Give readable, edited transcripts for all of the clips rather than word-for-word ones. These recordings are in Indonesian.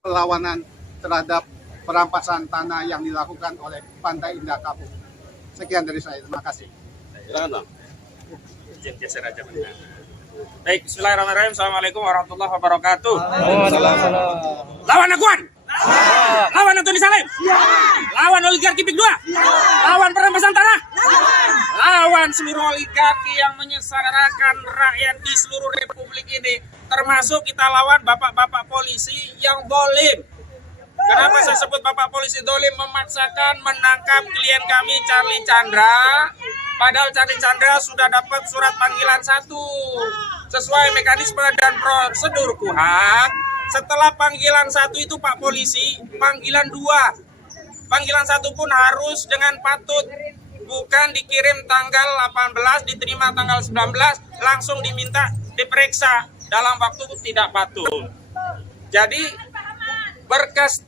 perlawanan terhadap perampasan tanah yang dilakukan oleh Pantai Indah Kapuk. Sekian dari saya, terima kasih. Silakan, Bang. Baik, bismillahirrahmanirrahim. Assalamualaikum warahmatullahi wabarakatuh. Lawan Aguan. Lawan Antoni Salim. Lawan oligarki Pik 2. Lawan perampasan tanah. Lawan seluruh oligarki yang menyengsarakan rakyat di seluruh republik ini. Termasuk kita lawan bapak-bapak polisi yang dolim. Kenapa saya sebut bapak polisi dolim? Memaksakan menangkap klien kami Charlie Chandra. Padahal Charlie Chandra sudah dapat surat panggilan 1 sesuai mekanisme dan prosedur KUHP. Setelah panggilan 1 itu Pak Polisi, panggilan 2. Panggilan 1 pun harus dengan patut. Bukan dikirim tanggal 18, diterima tanggal 19, langsung diminta diperiksa dalam waktu tidak patut. Jadi berkas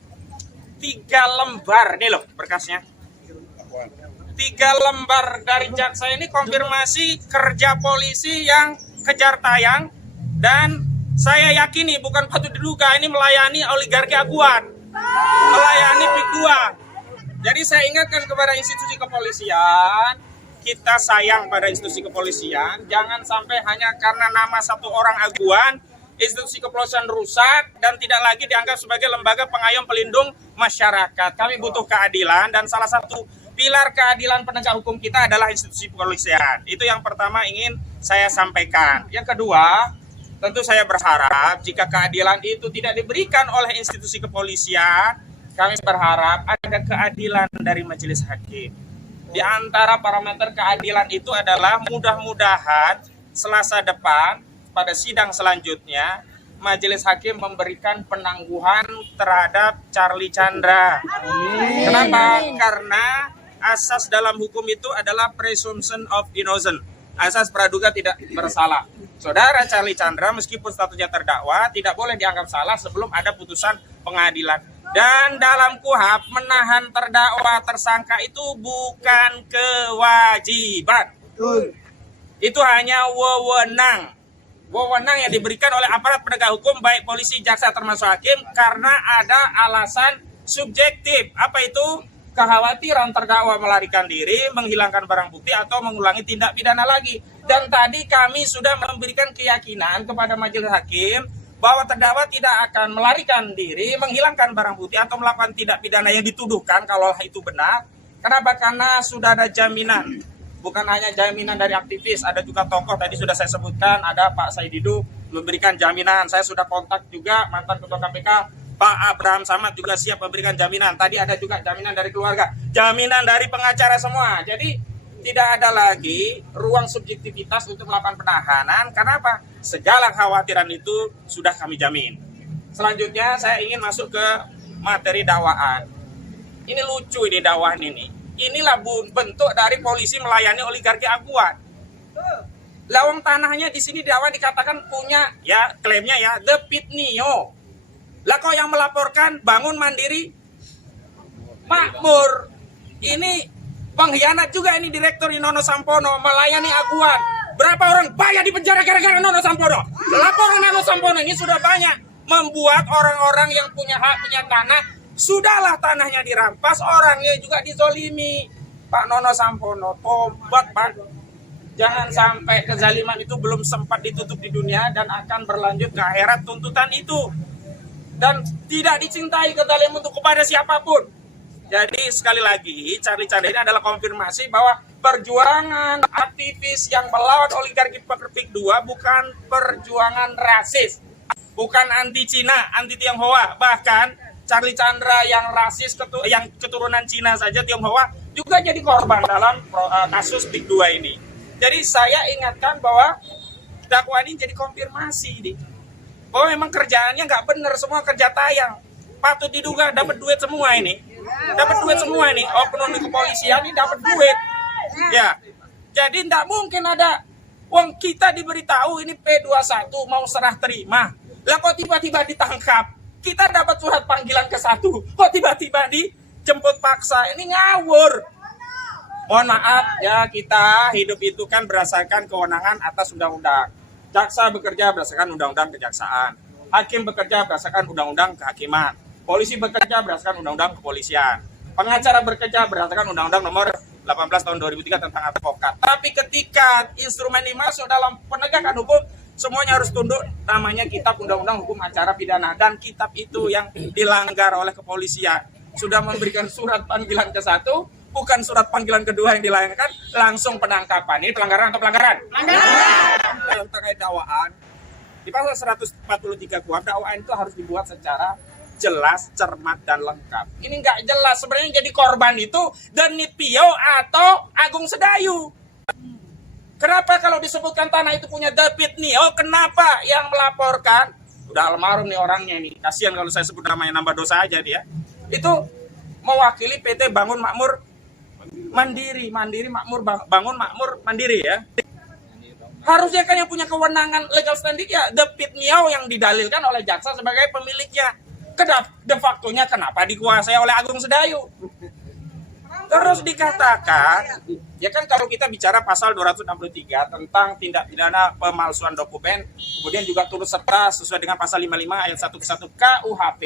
3 lembar, nih loh berkasnya. 3 lembar dari jaksa ini konfirmasi kerja polisi yang kejar tayang, dan saya yakini bukan patut diduga ini melayani oligarki Aguan, melayani Pik 2. Jadi saya ingatkan kepada institusi kepolisian, kita sayang pada institusi kepolisian, jangan sampai hanya karena nama satu orang Aguan, institusi kepolisian rusak dan tidak lagi dianggap sebagai lembaga pengayom pelindung masyarakat. Kami butuh keadilan, dan salah satu pilar keadilan penegak hukum kita adalah institusi kepolisian. Itu yang pertama ingin saya sampaikan. Yang kedua, tentu saya berharap jika keadilan itu tidak diberikan oleh institusi kepolisian, kami berharap ada keadilan dari majelis hakim. Di antara parameter keadilan itu adalah mudah-mudahan Selasa depan pada sidang selanjutnya majelis hakim memberikan penangguhan terhadap Charlie Chandra. Kenapa? Karena asas dalam hukum itu adalah presumption of innocence, asas praduga tidak bersalah. Saudara Charlie Chandra meskipun statusnya terdakwa tidak boleh dianggap salah sebelum ada putusan pengadilan. Dan dalam KUHP menahan terdakwa tersangka itu bukan kewajiban. Itu hanya wewenang. Wewenang yang diberikan oleh aparat penegak hukum baik polisi, jaksa termasuk hakim karena ada alasan subjektif. Apa itu? Kekhawatiran terdakwa melarikan diri, menghilangkan barang bukti atau mengulangi tindak pidana lagi. Dan tadi kami sudah memberikan keyakinan kepada majelis hakim bahwa terdakwa tidak akan melarikan diri, menghilangkan barang bukti atau melakukan tindak pidana yang dituduhkan kalau itu benar. Kenapa? Karena sudah ada jaminan. Bukan hanya jaminan dari aktivis, ada juga tokoh tadi sudah saya sebutkan, ada Pak Saididu memberikan jaminan. Saya sudah kontak juga mantan Ketua KPK Pak Abraham Samad juga siap memberikan jaminan. Tadi ada juga jaminan dari keluarga, jaminan dari pengacara semua. Jadi tidak ada lagi ruang subjektivitas untuk melakukan penahanan. Kenapa? Segala kekhawatiran itu sudah kami jamin. Selanjutnya saya ingin masuk ke materi dakwaan. Ini lucu ini dakwaan ini. Inilah bentuk dari polisi melayani oligarki Aguan. Lawang tanahnya di sini dakwaan dikatakan punya, ya klaimnya ya, The Pitnio. Lah kok yang melaporkan Bangun Mandiri Makmur. Ini pengkhianat juga ini Direktur Nono Sampono melayani Aguan. Berapa orang banyak di penjara gara-gara Nono Sampono? Laporan Nono Sampono ini sudah banyak membuat orang-orang yang punya hak, punya tanah, sudahlah tanahnya dirampas, orangnya juga dizolimi. Pak Nono Sampono, tobat Pak. Jangan sampai kezaliman itu belum sempat ditutup di dunia dan akan berlanjut ke akhirat tuntutan itu. Dan tidak dicintai kezaliman itu kepada siapapun. Jadi sekali lagi, Charlie Chandra ini adalah konfirmasi bahwa perjuangan aktivis yang melawan oligarki Pik 2 bukan perjuangan rasis, bukan anti Cina, anti Tionghoa. Bahkan Charlie Chandra yang rasis, yang keturunan Cina saja, Tionghoa, juga jadi korban dalam kasus Pik 2 ini. Jadi saya ingatkan bahwa dakwaan ini jadi konfirmasi nih, bahwa memang kerjaannya nggak benar, semua kerja tayang. Patut diduga dapat duit semua ini. Dapat duit semua ini. Oknum di kepolisian ini dapat duit. Ya. Jadi tidak mungkin ada uang kita diberitahu ini P21 mau serah terima. Lah kok tiba-tiba ditangkap? Kita dapat surat panggilan ke-1. Kok tiba-tiba dijemput paksa? Ini ngawur. Mohon maaf ya, kita hidup itu kan berdasarkan kewenangan atas undang-undang. Jaksa bekerja berdasarkan undang-undang kejaksaan. Hakim bekerja berdasarkan undang-undang kehakiman. Polisi bekerja berdasarkan undang-undang kepolisian. Pengacara bekerja berdasarkan undang-undang nomor 18 tahun 2003 tentang advokat. Tapi ketika instrumen ini masuk dalam penegakan hukum, semuanya harus tunduk namanya Kitab Undang-Undang Hukum Acara Pidana. Dan kitab itu yang dilanggar oleh kepolisian. Sudah memberikan surat panggilan ke-1, bukan surat panggilan kedua yang dilayangkan, langsung penangkapan. Ini pelanggaran atau pelanggaran? Pelanggaran! Terkait dakwaan, di pasal 143 KUHP, dakwaan itu harus dibuat secara jelas, cermat, dan lengkap. Ini nggak jelas. Sebenarnya jadi korban itu Denit Pio atau Agung Sedayu. Kenapa kalau disebutkan tanah itu punya David Nio, kenapa yang melaporkan, udah almarhum nih orangnya ini, kasihan kalau saya sebut namanya, nambah dosa aja dia, itu mewakili PT Bangun Makmur Mandiri, Bangun Makmur Mandiri ya. Harusnya kan yang punya kewenangan legal standing ya David Nio yang didalilkan oleh jaksa sebagai pemiliknya. De facto-nya kenapa dikuasai oleh Agung Sedayu? Terus dikatakan, ya kan kalau kita bicara pasal 263 tentang tindak pidana pemalsuan dokumen, kemudian juga turut serta sesuai dengan pasal 55 ayat 1 ke 1 KUHP,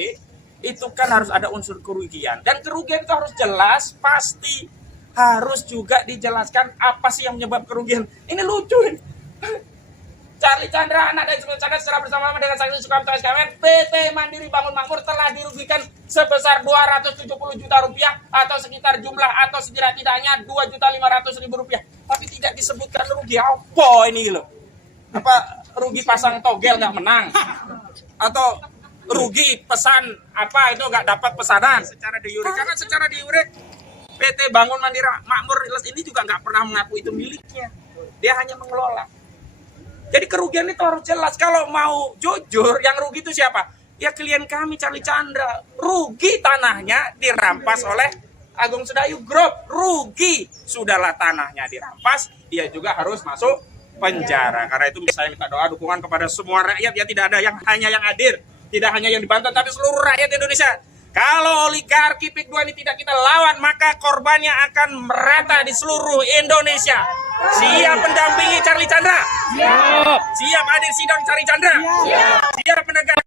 itu kan harus ada unsur kerugian. Dan kerugian itu harus jelas, pasti. Harus juga dijelaskan apa sih yang menyebabkan kerugian. Ini lucu nih. Charlie Chandra, anak dari Chandra secara bersama dengan saksi Sukamto SKM, PT Mandiri Bangun Makmur telah dirugikan sebesar 270 juta rupiah atau sekitar jumlah atau setidak-tidaknya 2.500.000 rupiah. Tapi tidak disebutkan rugi apa ini loh. Apa rugi pasang togel nggak menang? Atau rugi pesan apa itu nggak dapat pesanan secara de jure? Karena secara de jure PT Bangun Mandiri Makmur ini juga nggak pernah mengaku itu miliknya. Dia hanya mengelola. Jadi kerugian itu harus jelas. Kalau mau jujur, yang rugi itu siapa? Ya klien kami, Charlie Chandra. Rugi tanahnya dirampas oleh Agung Sedayu Group. Rugi. Sudahlah tanahnya dirampas, dia juga harus masuk penjara. Karena itu saya minta doa dukungan kepada semua rakyat. Ya tidak ada yang hanya yang hadir, tidak hanya yang dibantu, tapi seluruh rakyat Indonesia. Kalau oligarki PIK 2 ini tidak kita lawan, maka korbannya akan merata di seluruh Indonesia. Siap mendampingi Charlie Chandra? Siap. Siap hadir sidang Charlie Chandra? Siap menegakkan